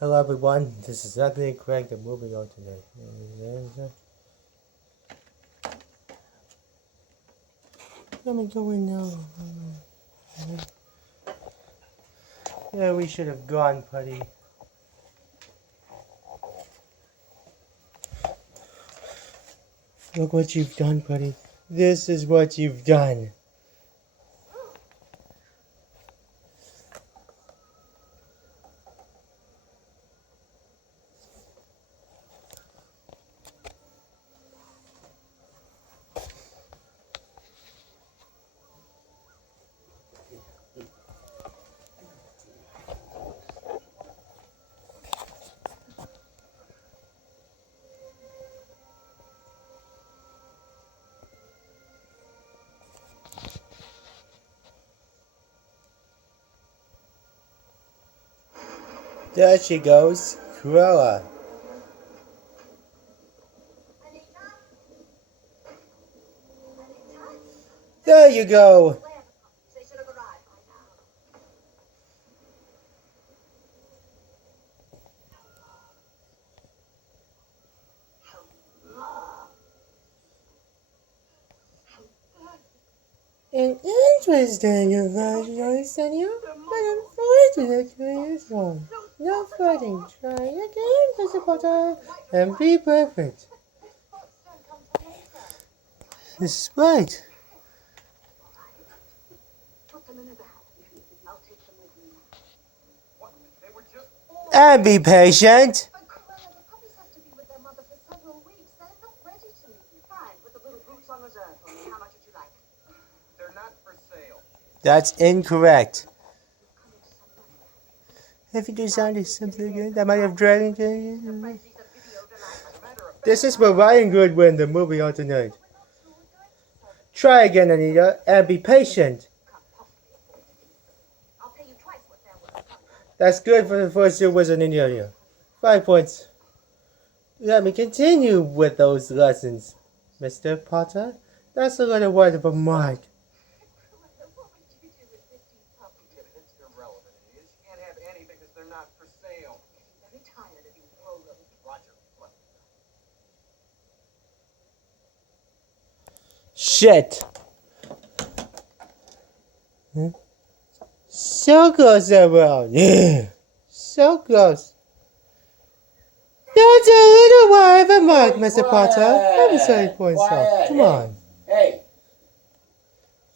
Hello everyone, this is Anthony Craig, the movie on today. Let me go in now. Yeah, we should have gone, Putty. Look what you've done, Putty. This is what you've done. There she goes, Cruella. There you go. An interesting evaluation, you, but unfortunately it's wrong. No fighting. Try again, Mr. Potter, and be perfect. This is right. And be patient. That's incorrect. If you decided something again, that might have dragged you. This is for Ryan Goodwin, the movie on tonight. Try again, Anita, and be patient. That's good for the first year wizard in India. 5 points. Let me continue with those lessons, Mr. Potter. That's a little word of a mark. Shit. So close around. Yeah. So close. That's a little wide of a mark, Mr. Potter. Let me say points off. Come on. Hey.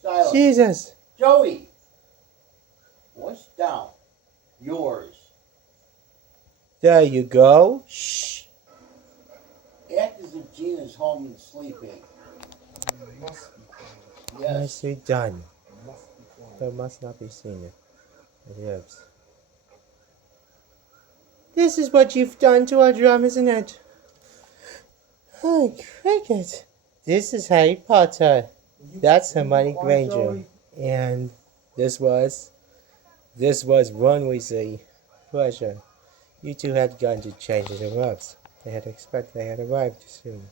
Silence. Jesus. Joey. What's down? Yours. There you go. Shh. Act as if Gina's home and sleeping. Yes. Nicely done. There must not be seen it. Yes. This is what you've done to our drum, isn't it? Oh, cricket. This is Harry Potter. That's Hermione Granger. And this was Ron Weasley. Pleasure. You two had gone to change the ropes. They had expected they had arrived soon.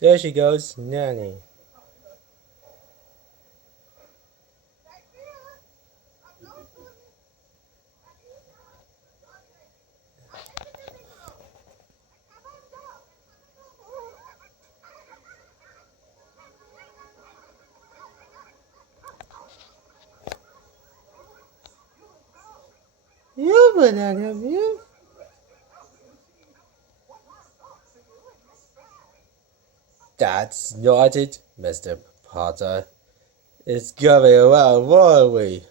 There she goes, Nanny. You would not have you. That's not it, Mr. Potter. It's going around, won't we?